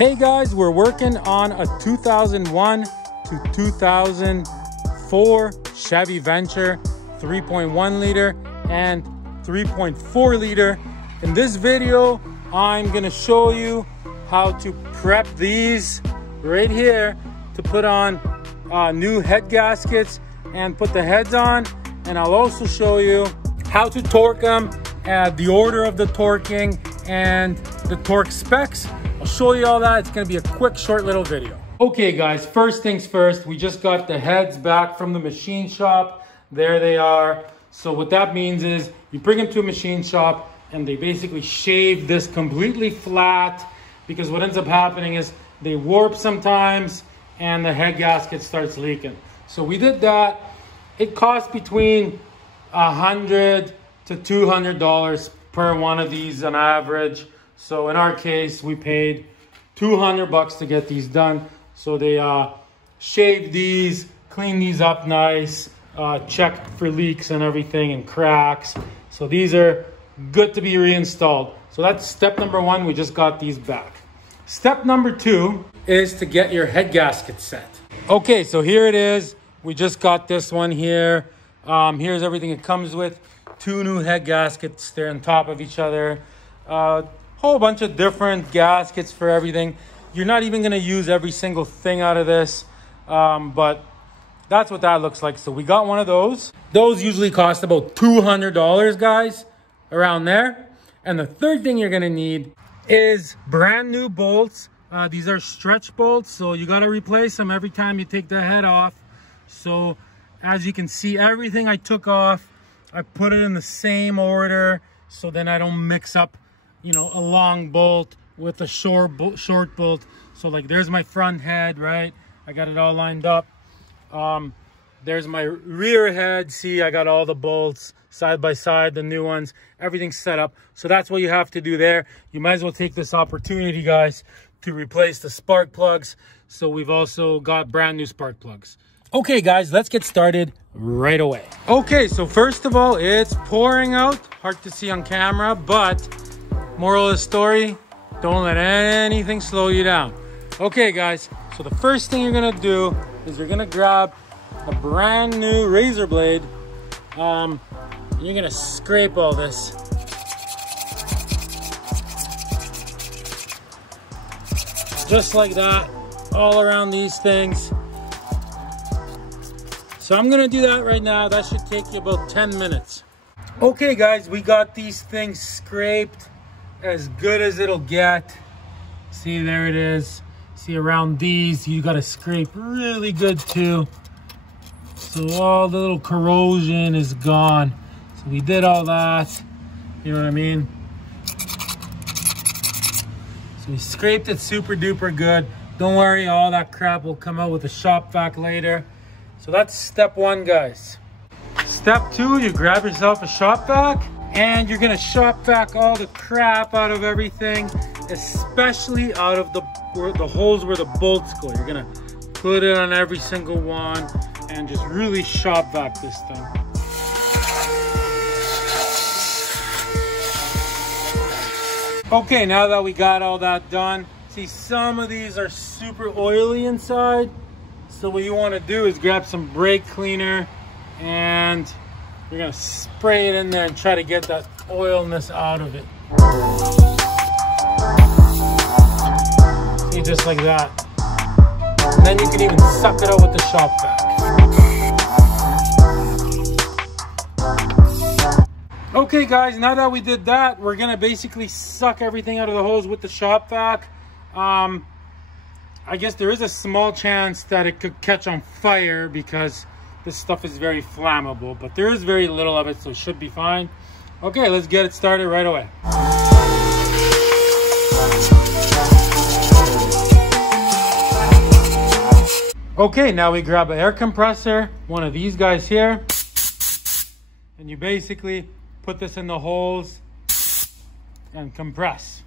Hey guys, we're working on a 2001 to 2004 Chevy Venture 3.1 liter and 3.4 liter. In this video, I'm gonna show you how to prep these right here to put on new head gaskets and put the heads on. And I'll also show you how to torque them, the order of the torquing and the torque specs. I'll show you all that. It's gonna be a quick, short little video. Okay guys, first things first, we just got the heads back from the machine shop. There they are. So what that means is you bring them to a machine shop and they basically shave this completely flat, because what ends up happening is they warp sometimes and the head gasket starts leaking. So we did that. It costs between $100 to $200 per one of these on average. So in our case, we paid $200 to get these done. So they shaved these, cleaned these up nice, checked for leaks and everything and cracks. So these are good to be reinstalled. So that's step number one. We just got these back. Step number two is to get your head gasket set. Okay, so here it is. We just got this one here. Here's everything it comes with. Two new head gaskets. They're on top of each other. Whole bunch of different gaskets for everything. You're not even going to use every single thing out of this, but that's what that looks like. So we got one of those. Those usually cost about $200, guys, around there. And the third thing you're going to need is brand new bolts. These are stretch bolts, so you got to replace them every time you take the head off. So as you can see, everything I took off, I put it in the same order, so then I don't mix up, you know, a long bolt with a short bolt. So like there's my front head, right? I got it all lined up. There's my rear head. See, I got all the bolts side by side, the new ones, everything's set up. So that's what you have to do there. You might as well take this opportunity, guys, to replace the spark plugs. So we've also got brand new spark plugs. Okay guys, let's get started right away. Okay, so first of all, it's pouring out. Hard to see on camera, but moral of the story, don't let anything slow you down. Okay guys, so the first thing you're gonna do is you're gonna grab a brand new razor blade. And you're gonna scrape all this. Just like that, all around these things. So I'm gonna do that right now. That should take you about 10 minutes. Okay guys, we got these things scraped as good as it'll get. See, there it is. See, around these, you gotta scrape really good too. So all the little corrosion is gone. So we did all that, you know what I mean? So we scraped it super duper good. Don't worry, all that crap will come out with the shop vac later. So that's step one, guys. Step two, you grab yourself a shop vac and you're gonna shop vac all the crap out of everything, especially out of the holes where the bolts go. You're gonna put it on every single one and just really shop vac this thing. Okay, now that we got all that done, see, some of these are super oily inside. So what you want to do is grab some brake cleaner and you're going to spray it in there and try to get that oilness out of it. See, just like that. And then you can even suck it out with the shop vac. Okay guys, now that we did that, we're going to basically suck everything out of the hose with the shop vac. I guess there is a small chance that it could catch on fire because this stuff is very flammable, but there is very little of it, so it should be fine. Okay, let's get it started right away. Okay, now we grab an air compressor, one of these guys here, and you basically put this in the holes and compress.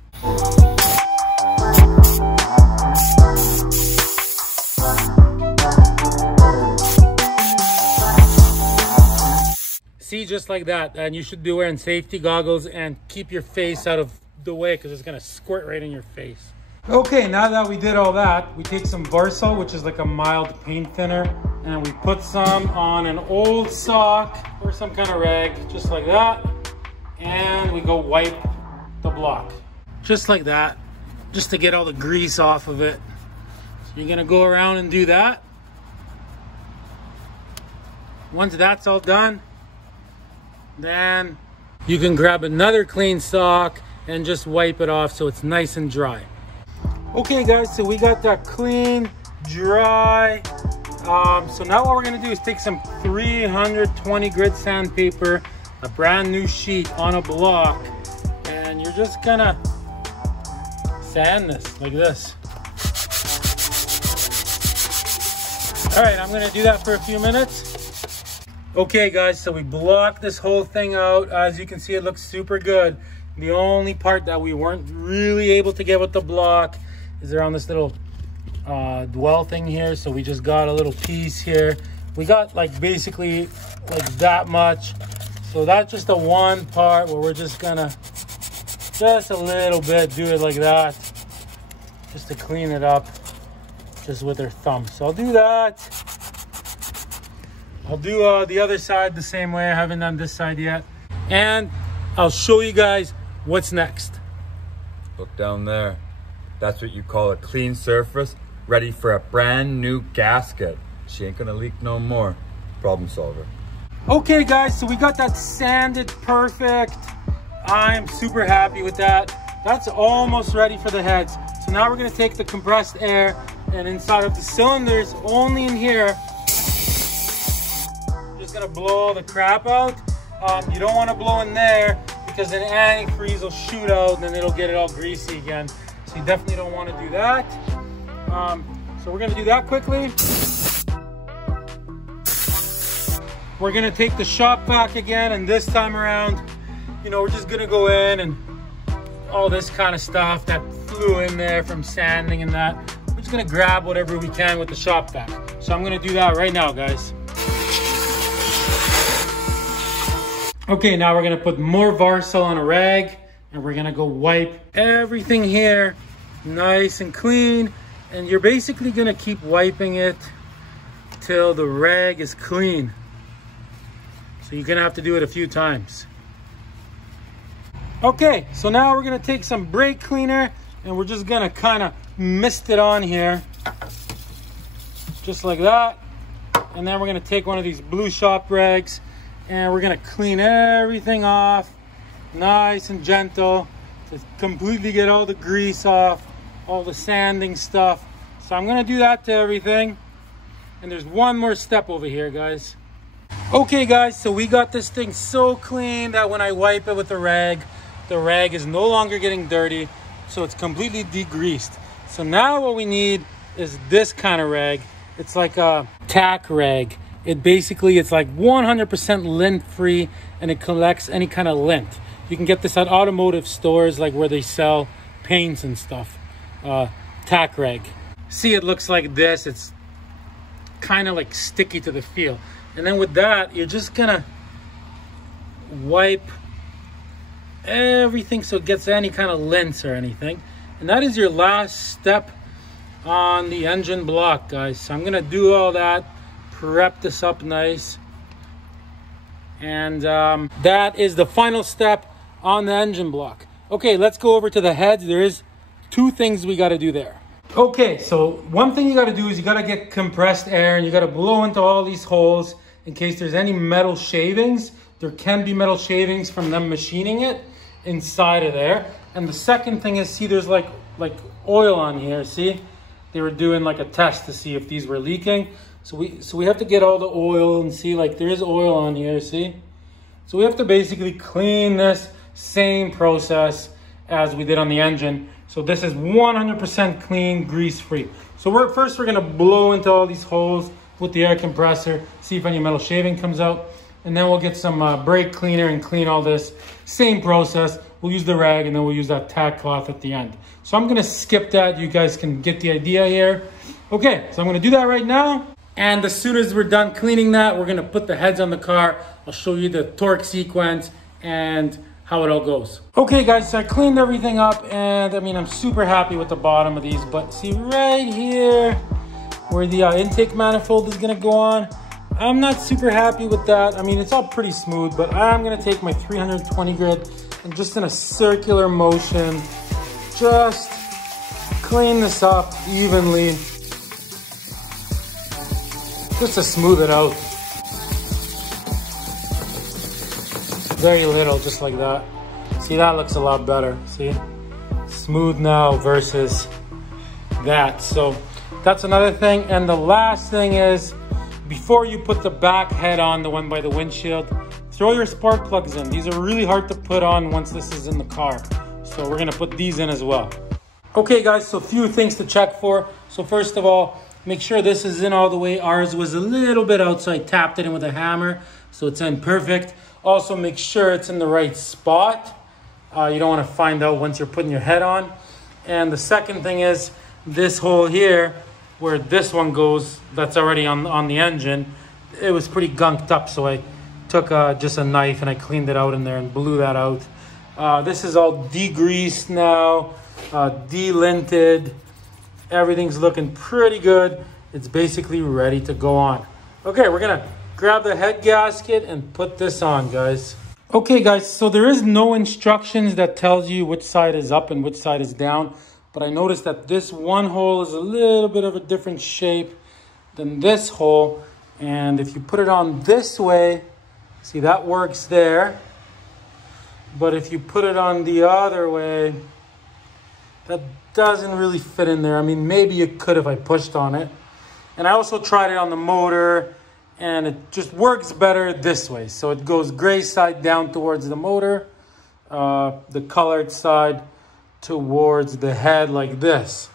See, just like that. And you should be wearing safety goggles and keep your face out of the way because it's going to squirt right in your face. Okay, now that we did all that, we take some Varsol, which is like a mild paint thinner, and we put some on an old sock or some kind of rag, just like that. And we go wipe the block. Just like that, just to get all the grease off of it. So you're gonna go around and do that. Once that's all done, then you can grab another clean sock and just wipe it off so it's nice and dry. Okay guys, so we got that clean, dry. So now what we're gonna do is take some 320 grit sandpaper, a brand new sheet on a block, and you're just gonna sand this like this. All right, I'm gonna do that for a few minutes. Okay guys, so we blocked this whole thing out. As you can see, it looks super good. The only part that we weren't really able to get with the block is around this little dwell thing here. So we just got a little piece here. We got like basically like that much. So that's just the one part where we're just gonna, just a little bit, do it like that, just to clean it up, just with our thumb. So I'll do that. I'll do the other side the same way. I haven't done this side yet. And I'll show you guys what's next. Look down there. That's what you call a clean surface, ready for a brand new gasket. She ain't gonna leak no more. Problem solver. Okay guys, so we got that sanded perfect. I'm super happy with that. That's almost ready for the heads. So now we're gonna take the compressed air, and inside of the cylinders, only in here, just gonna blow all the crap out. You don't wanna blow in there because then antifreeze will shoot out and then it'll get it all greasy again. So you definitely don't wanna do that. So we're gonna do that quickly. We're gonna take the shop vac again, and this time around, you know, we're just gonna go in and all this kind of stuff that flew in there from sanding and that. We're just gonna grab whatever we can with the shop vac. So I'm gonna do that right now, guys. Okay, now we're gonna put more Varsol on a rag, and we're gonna go wipe everything here nice and clean. And you're basically gonna keep wiping it till the rag is clean. So you're gonna have to do it a few times. Okay, so now we're gonna take some brake cleaner and we're just gonna kind of mist it on here. Just like that. And then we're gonna take one of these blue shop rags and we're gonna clean everything off nice and gentle to completely get all the grease off, all the sanding stuff. So I'm gonna do that to everything. And there's one more step over here, guys. Okay guys, so we got this thing so clean that when I wipe it with the rag is no longer getting dirty, so it's completely degreased. So now what we need is this kind of rag. It's like a tack rag. It's like 100% lint free, and it collects any kind of lint. You can get this at automotive stores, like where they sell paints and stuff. Tack rag. See, it looks like this. It's kind of like sticky to the feel. And then with that, you're just gonna wipe everything so it gets any kind of lint or anything. And that is your last step on the engine block, guys. So I'm gonna do all that, prep this up nice. And that is the final step on the engine block. Okay, let's go over to the heads. There is two things we gotta do there. Okay, so one thing you gotta do is you gotta get compressed air and you gotta blow into all these holes in case there's any metal shavings. There can be metal shavings from them machining it inside of there. And the second thing is, see, there's like oil on here, see? They were doing like a test to see if these were leaking. So we have to get all the oil and see, like there is oil on here, see? So we have to basically clean this, same process as we did on the engine. So this is 100% clean, grease-free. So first we're gonna blow into all these holes with the air compressor, see if any metal shaving comes out. And then we'll get some brake cleaner and clean all this. Same process. We'll use the rag and then we'll use that tack cloth at the end. So I'm gonna skip that. You guys can get the idea here. Okay, so I'm gonna do that right now. And as soon as we're done cleaning that, we're gonna put the heads on the car. I'll show you the torque sequence and how it all goes. Okay guys, so I cleaned everything up, and I mean, I'm super happy with the bottom of these, but see right here where the intake manifold is gonna go on, I'm not super happy with that. I mean, it's all pretty smooth, but I'm gonna take my 320 grit and just in a circular motion, just clean this up evenly, just to smooth it out. Very little, just like that. See, that looks a lot better. See, smooth now versus that. So that's another thing. And the last thing is, before you put the back head on, the one by the windshield, throw your spark plugs in. These are really hard to put on once this is in the car. So we're gonna put these in as well. Okay guys, so a few things to check for. So first of all, make sure this is in all the way. Ours was a little bit outside, tapped it in with a hammer, so it's in perfect. Also make sure it's in the right spot. You don't wanna find out once you're putting your head on. And the second thing is, this hole here, where this one goes, that's already on the engine, it was pretty gunked up, so I took just a knife and I cleaned it out in there and blew that out. This is all degreased now, delinted. Everything's looking pretty good. It's basically ready to go on. Okay, we're gonna grab the head gasket and put this on, guys. Okay guys, so there is no instructions that tells you which side is up and which side is down. But I noticed that this one hole is a little bit of a different shape than this hole. And if you put it on this way, see, that works there. But if you put it on the other way, that doesn't really fit in there. I mean, maybe it could if I pushed on it. And I also tried it on the motor, and it just works better this way. So it goes gray side down towards the motor, the colored side towards the head like this.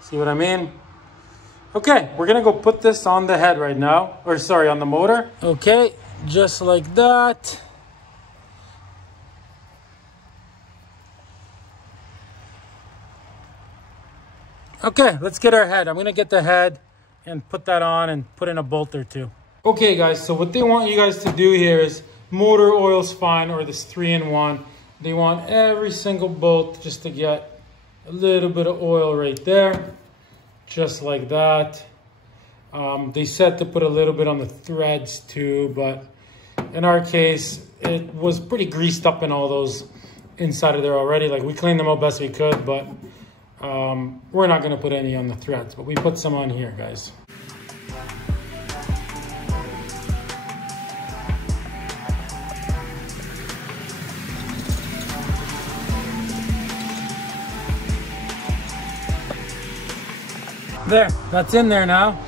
See what I mean? Okay, we're gonna go put this on the head right now, or sorry, on the motor. Okay, just like that. Okay, let's get our head. I'm gonna get the head and put that on and put in a bolt or two. Okay guys, so what they want you guys to do here is, motor oil's fine, or this 3-in-1. They want every single bolt just to get a little bit of oil right there, just like that. They said to put a little bit on the threads too, but in our case, it was pretty greased up in all those inside of there already. Like, we cleaned them out best we could, but we're not gonna put any on the threads, but we put some on here, guys. There, that's in there now.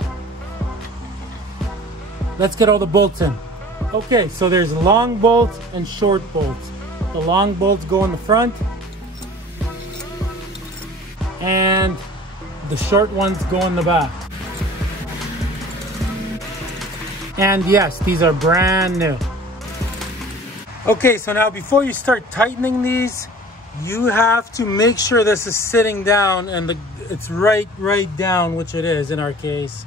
Let's get all the bolts in. Okay, so there's long bolts and short bolts. The long bolts go in the front, and the short ones go in the back. And yes, these are brand new. Okay, so now before you start tightening these, you have to make sure this is sitting down and it's right down, which it is in our case,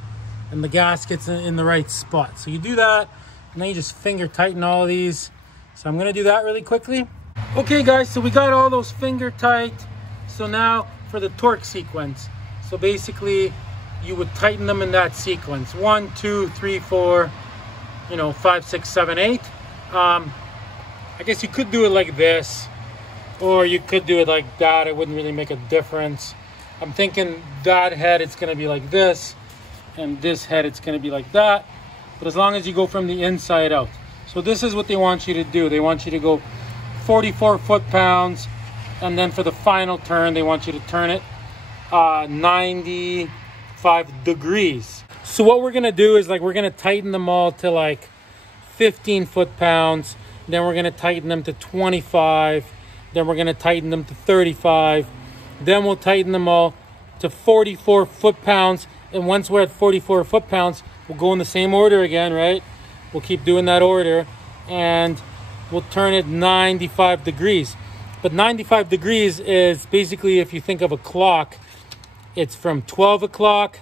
and the gasket's in the right spot. So you do that, and then you just finger tighten all of these. So I'm gonna do that really quickly. Okay guys, so we got all those finger tight. So now for the torque sequence. So basically you would tighten them in that sequence. 1, 2, 3, 4, 5, 6, 7, 8. I guess you could do it like this, or you could do it like that. It wouldn't really make a difference. I'm thinking that head, it's gonna be like this, and this head, it's gonna be like that. But as long as you go from the inside out. So this is what they want you to do. They want you to go 44 foot-pounds, and then for the final turn, they want you to turn it 95 degrees. So what we're gonna do is, like, we're gonna tighten them all to like 15 foot-pounds, then we're gonna tighten them to 25, then we're gonna tighten them to 35, then we'll tighten them all to 44 foot-pounds, and once we're at 44 foot-pounds, we'll go in the same order again, right? We'll keep doing that order, and we'll turn it 95 degrees. But 95 degrees is basically, if you think of a clock, it's from 12 o'clock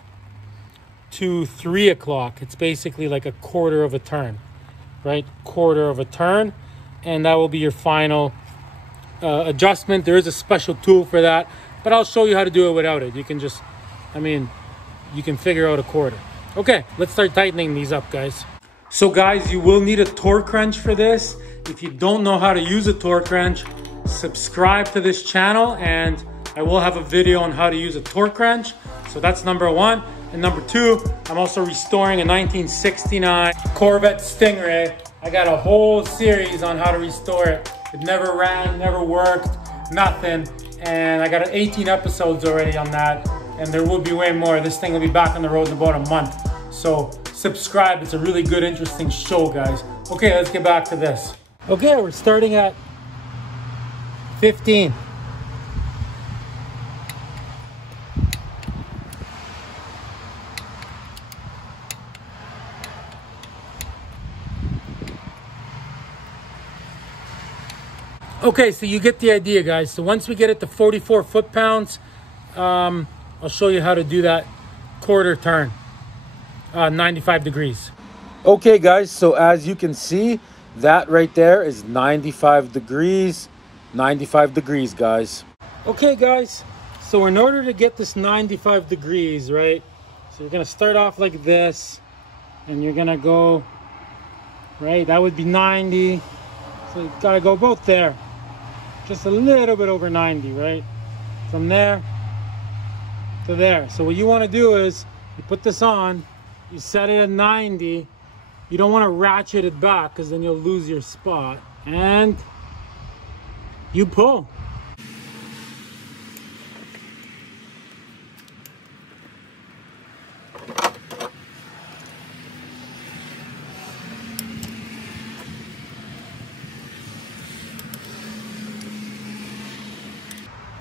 to 3 o'clock. It's basically like a quarter of a turn, right? Quarter of a turn. and that will be your final adjustment. There is a special tool for that, but I'll show you how to do it without it. You can just, I mean, you can figure out a quarter. Okay, let's start tightening these up, guys. So guys, you will need a torque wrench for this. If you don't know how to use a torque wrench, subscribe to this channel and I will have a video on how to use a torque wrench. So that's number one. And number two, I'm also restoring a 1969 Corvette Stingray. I got a whole series on how to restore it. It never ran, never worked, nothing. And I got 18 episodes already on that. And there will be way more. This thing will be back on the road in about a month. So subscribe, it's a really good, interesting show, guys. Okay, let's get back to this. Okay, we're starting at 15. Okay, so you get the idea, guys. So once we get it to 44 foot-pounds, I'll show you how to do that quarter turn, 95 degrees. Okay, guys, so as you can see, that right there is 95 degrees. 95 degrees, guys. Okay, guys, so in order to get this 95 degrees, right, so you're gonna start off like this, and you're gonna go, right, that would be 90. So you gotta go both there. Just a little bit over 90, right? From there to there. So what you want to do is you put this on, you set it at 90. You don't want to ratchet it back because then you'll lose your spot. And you pull.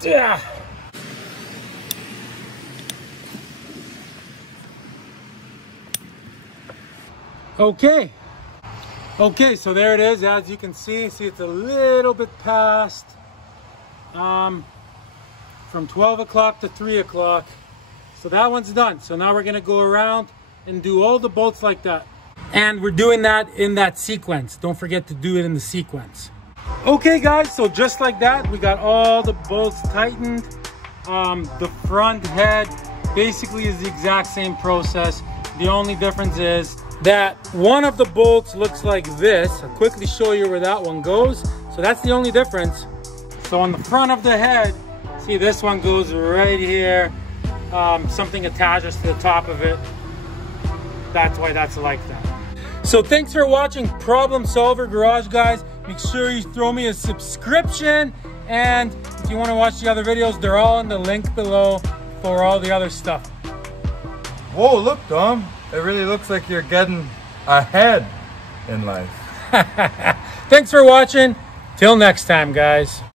Yeah. Okay, so there it is. As you can see it's a little bit past from 12 o'clock to 3 o'clock. So that one's done. So now we're gonna go around and do all the bolts like that. And we're doing that in that sequence. Don't forget to do it in the sequence. Okay, guys, so just like that, we got all the bolts tightened. The front head basically is the exact same process. The only difference is that one of the bolts looks like this. I'll quickly show you where that one goes. So that's the only difference. So on the front of the head, see, this one goes right here. Something attaches to the top of it. That's why that's like that. So thanks for watching Problem Solver Garage, guys. Make sure you throw me a subscription, and if you want to watch the other videos, they're all in the link below for all the other stuff. Whoa, look, Dom. It really looks like you're getting ahead in life. Thanks for watching. Till next time, guys.